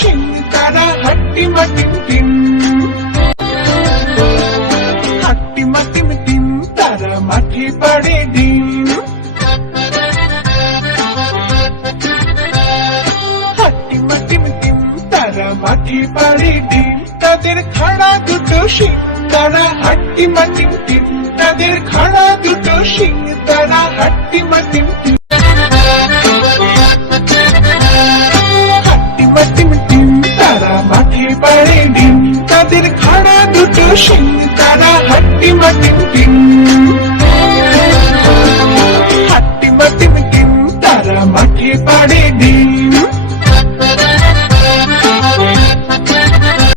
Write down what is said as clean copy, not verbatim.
শিং তারা হাট্টিমা team team, হাট্টিমা team team তারা মাঠে পাড়ে ডিম। হাট্টিমা টিম টিম তারা মাঠে পাড়ে ডিম, তাদের খাড়া দুটো শিং তারা হাট্টিমা টিম টিম, তাদের খাড়া দুটো শিং তারা হাট্টিমা টিম টিম। হাট্টিমা টিম টিম তারা মাঠে পাড়ে ডিম, তাদের খাড়া দুটো শিং তারা হাট্টিমা টিম টিম। হাট্টিমা টিম টিম তারা মাঠে পাড়ে